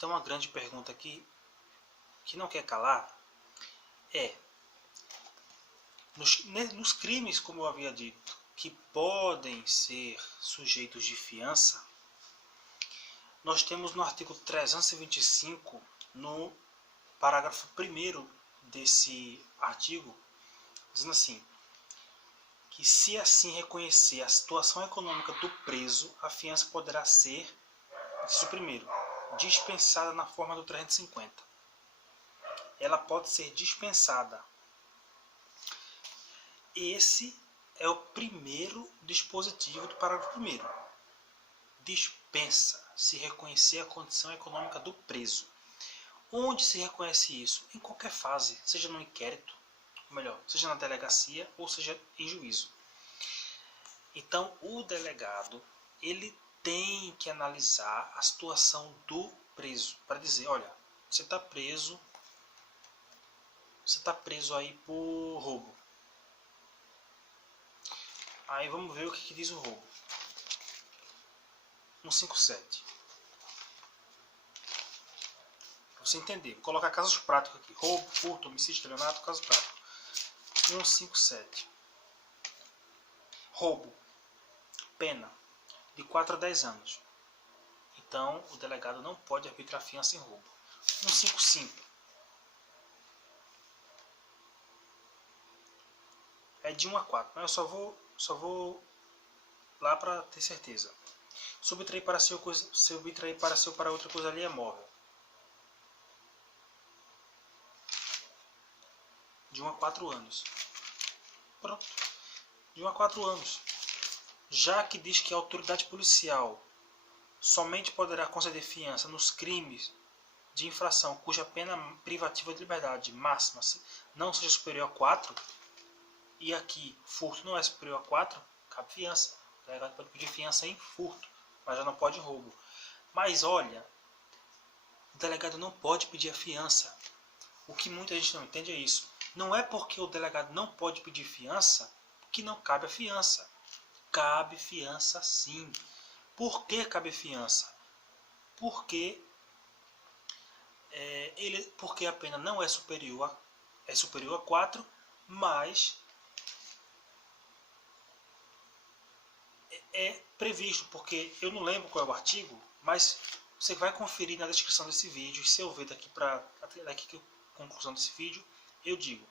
Então a grande pergunta aqui, que não quer calar, é, nos crimes, como eu havia dito, que podem ser sujeitos de fiança, nós temos no artigo 325, no parágrafo 1º desse artigo, dizendo assim, que se assim reconhecer a situação econômica do preso, a fiança poderá ser, inciso primeiro, dispensada na forma do 350. Ela pode ser dispensada. Esse é o primeiro dispositivo do parágrafo 1º. Dispensa, se reconhecer a condição econômica do preso. Onde se reconhece isso? Em qualquer fase, seja no inquérito, ou melhor, seja na delegacia ou seja em juízo. Então, o delegado, ele tem que analisar a situação do preso para dizer, olha, você está preso aí por roubo. Aí vamos ver o que diz o roubo. 157. Para você entender, vou colocar casos práticos aqui. Roubo, furto, homicídio, estelionato, caso prático. 157. Roubo. Pena de 4 a 10 anos. Então, o delegado não pode arbitrar fiança em roubo. 155. É de 1 a 4, mas eu só vou lá para ter certeza. Subtrair para si ou para outra coisa ali é móvel. De 1 a 4 anos. Pronto. De 1 a 4 anos. Já que diz que a autoridade policial somente poderá conceder fiança nos crimes de infração cuja pena privativa de liberdade máxima não seja superior a 4, e aqui furto não é superior a 4, cabe fiança. O delegado pode pedir fiança em furto, mas já não pode em roubo. Mas olha, o delegado não pode pedir a fiança. O que muita gente não entende é isso. Não é porque o delegado não pode pedir fiança que não cabe a fiança. Cabe fiança sim. Por que cabe fiança? Porque a pena não é superior a 4, mas é previsto, porque eu não lembro qual é o artigo, mas você vai conferir na descrição desse vídeo, se eu ver daqui que a conclusão desse vídeo, eu digo.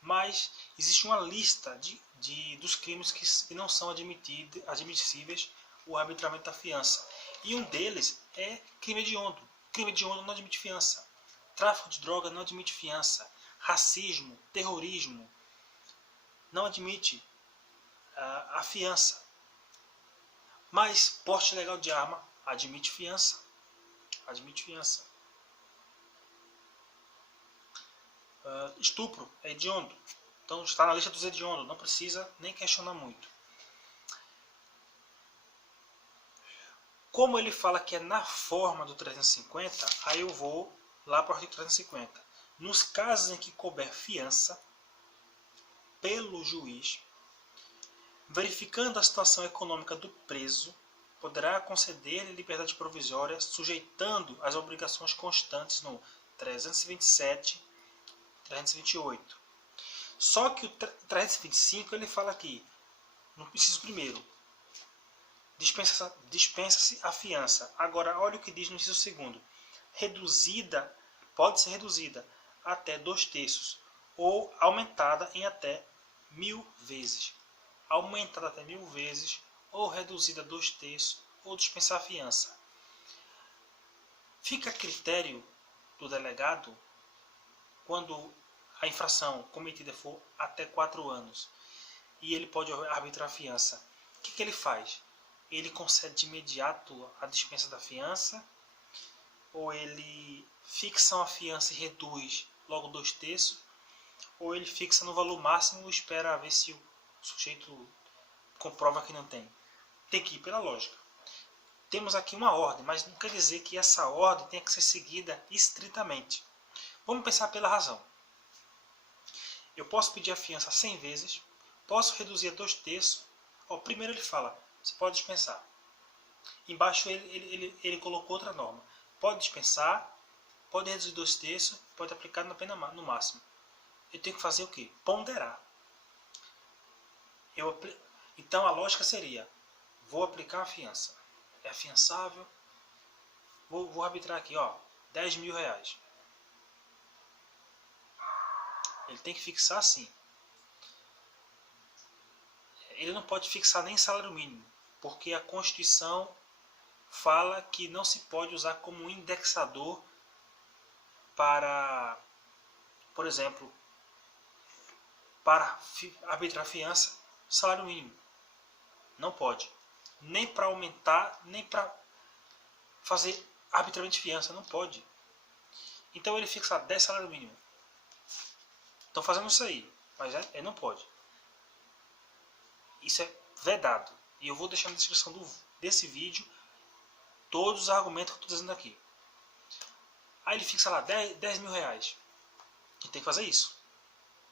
Mas existe uma lista dos crimes que não são admissíveis o arbitramento da fiança. E um deles é crime hediondo. Crime hediondo não admite fiança. Tráfico de droga não admite fiança. Racismo, terrorismo não admite a fiança. Mas porte ilegal de arma admite fiança. Admite fiança. Estupro é hediondo. Então está na lista dos hediondos. Não precisa nem questionar muito. Como ele fala que é na forma do 350, aí eu vou lá para o artigo 350. Nos casos em que couber fiança pelo juiz, verificando a situação econômica do preso, poderá conceder-lhe liberdade provisória, sujeitando as obrigações constantes no 327, 328. Só que o 325 ele fala aqui, no inciso primeiro, dispensa-se a fiança. Agora, olha o que diz no inciso segundo. Pode ser reduzida até 2/3 ou aumentada em até 1000 vezes. Aumentada até 1000 vezes ou reduzida a 2/3 ou dispensar a fiança. Fica a critério do delegado quando a infração cometida for até 4 anos e ele pode arbitrar a fiança. O que ele faz? Ele concede de imediato a dispensa da fiança, ou ele fixa a fiança e reduz logo 2/3, ou ele fixa no valor máximo e espera ver se o sujeito comprova que não tem. Tem que ir pela lógica. Temos aqui uma ordem, mas não quer dizer que essa ordem tenha que ser seguida estritamente. Vamos pensar pela razão. Eu posso pedir a fiança 100 vezes, posso reduzir a 2/3. Primeiro ele fala, você pode dispensar. Embaixo ele colocou outra norma. pode dispensar, pode reduzir 2/3, pode aplicar na pena no máximo. Eu tenho que fazer o quê? Ponderar. Então a lógica seria, vou aplicar a fiança. É afiançável. Vou arbitrar aqui, ó, 10 mil reais. Ele tem que fixar assim. Ele não pode fixar nem salário mínimo, porque a Constituição fala que não se pode usar como um indexador para, por exemplo, para arbitrar fiança, salário mínimo. Não pode. Nem para aumentar, nem para fazer arbitramento de fiança. Não pode. Então ele fixa 10 salário mínimo. Estão fazendo isso aí, mas ele não pode. Isso é vedado. E eu vou deixar na descrição desse vídeo todos os argumentos que eu estou dizendo aqui. Aí ele fixa lá 10 mil reais. E tem que fazer isso.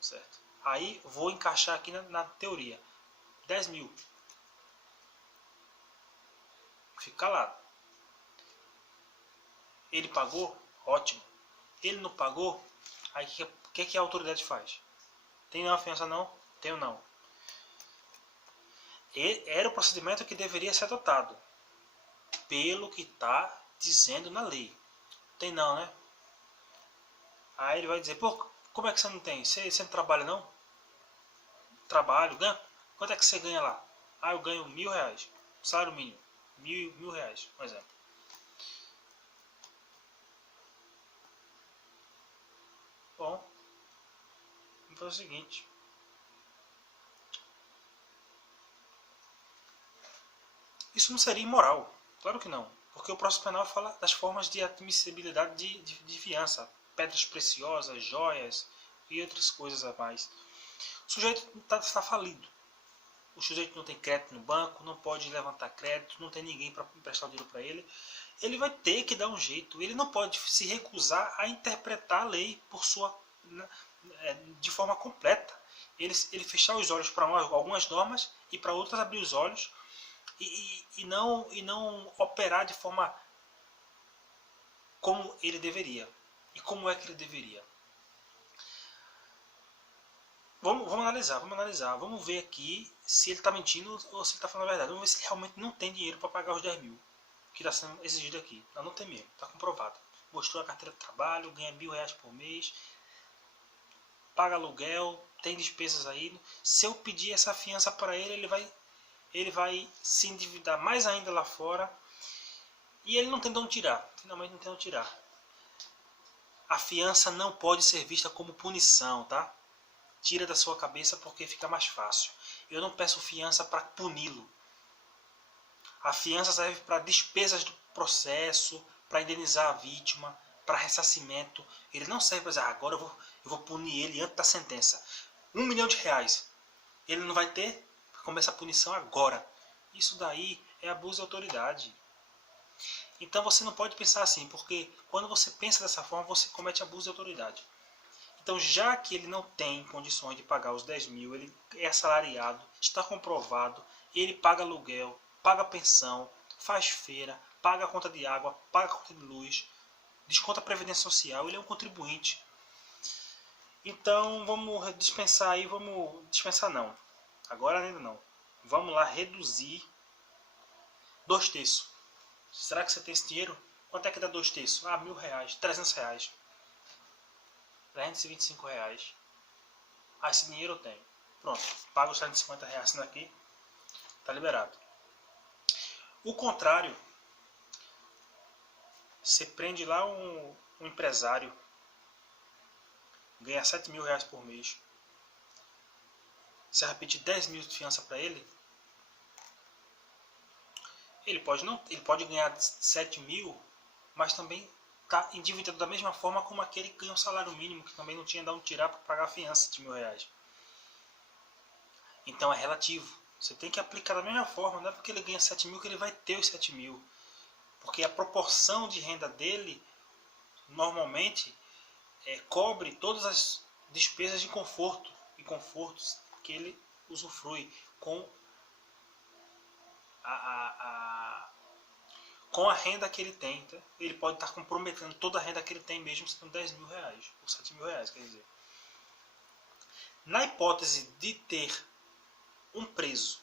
Certo? Aí vou encaixar aqui na teoria. 10 mil. Fica calado. Ele pagou? Ótimo. Ele não pagou? Aí o que a autoridade faz? Tem nenhuma fiança não? Tenho não. Era o procedimento que deveria ser adotado. Pelo que está dizendo na lei. Tem não, né? Aí ele vai dizer, pô, como é que você não tem? Você não trabalha não? Trabalho, ganha? Quanto é que você ganha lá? Ah, eu ganho 1.000 reais. Salário mínimo. Mil reais, por exemplo. Bom, então é o seguinte. Isso não seria imoral. Claro que não. Porque o processo penal fala das formas de admissibilidade de fiança. Pedras preciosas, joias e outras coisas a mais. O sujeito está falido. O sujeito não tem crédito no banco, não pode levantar crédito, não tem ninguém para emprestar o dinheiro para ele. Ele vai ter que dar um jeito. Ele não pode se recusar a interpretar a lei de forma completa. Ele fechar os olhos para algumas normas e para outras abrir os olhos e não operar de forma como ele deveria. E como é que ele deveria? Vamos analisar. Vamos ver aqui se ele está mentindo ou se ele está falando a verdade. Vamos ver se ele realmente não tem dinheiro para pagar os 10 mil que está sendo exigido aqui. Não tem mesmo, está comprovado. Mostrou a carteira de trabalho, ganha 1.000 reais por mês, paga aluguel, tem despesas aí. Se eu pedir essa fiança para ele, ele vai se endividar mais ainda lá fora e ele não tem de onde tirar. Finalmente não tem onde tirar. A fiança não pode ser vista como punição, tá? Tira da sua cabeça porque fica mais fácil. Eu não peço fiança para puni-lo. A fiança serve para despesas do processo, para indenizar a vítima, para ressarcimento. Ele não serve para dizer, agora eu vou punir ele antes da sentença. 1 milhão de reais. Ele não vai ter, começa a punição agora. Isso daí é abuso de autoridade. Então você não pode pensar assim, porque quando você pensa dessa forma, você comete abuso de autoridade. Então, já que ele não tem condições de pagar os 10 mil, ele é assalariado, está comprovado, ele paga aluguel, paga pensão, faz feira, paga a conta de água, paga a conta de luz, desconta a previdência social, ele é um contribuinte. Então, vamos dispensar aí, dispensar não, agora ainda não. Vamos lá reduzir 2/3. Será que você tem esse dinheiro? Quanto é que dá 2/3? Ah, 1.000 reais, 300 reais. 325 reais. Ah, esse dinheiro eu tenho. Pronto, paga os 350 reais aqui. Tá liberado. O contrário, você prende lá um empresário, ganha 7.000 reais por mês. Você vai pedir 10 mil de fiança para ele. Ele pode ganhar 7 mil, mas também está endividado da mesma forma como aquele que ganha um salário mínimo, que também não tinha de onde tirar para pagar a fiança de 1.000 reais. Então é relativo. Você tem que aplicar da mesma forma, não é porque ele ganha 7 mil que ele vai ter os 7 mil. Porque a proporção de renda dele, normalmente, cobre todas as despesas de conforto e confortos que ele usufrui com com a renda que ele tem. Tá? Ele pode estar comprometendo toda a renda que ele tem, mesmo sendo 10 mil reais, ou 7 mil reais, quer dizer. Na hipótese de ter um preso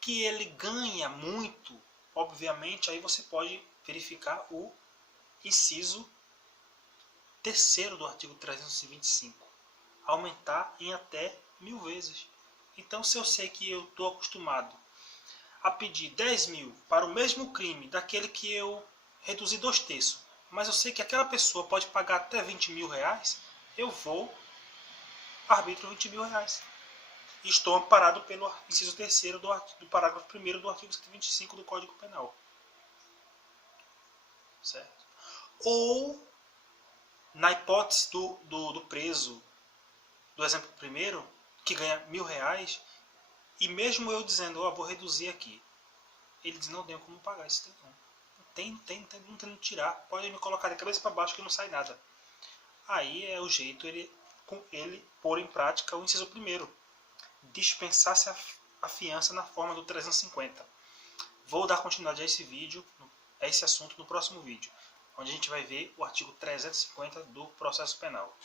que ele ganha muito, obviamente, aí você pode verificar o inciso 3º do artigo 325. Aumentar em até 1000 vezes. Então, se eu sei que eu estou acostumado a pedir 10 mil para o mesmo crime daquele que eu reduzi 2/3, mas eu sei que aquela pessoa pode pagar até 20 mil reais, eu vou arbitro 20 mil reais. E estou amparado pelo inciso 3º do parágrafo 1º do artigo 125 do Código Penal. Certo? Ou, na hipótese do preso, do exemplo primeiro, que ganha 1000 reais, e mesmo eu dizendo, vou reduzir aqui, ele diz, não tenho como pagar esse tempo. Não tem tirar, pode me colocar de cabeça para baixo que não sai nada. Aí é o jeito ele pôr em prática o inciso primeiro, dispensar-se a fiança na forma do 350. Vou dar continuidade a esse vídeo, a esse assunto no próximo vídeo, onde a gente vai ver o artigo 350 do Processo Penal.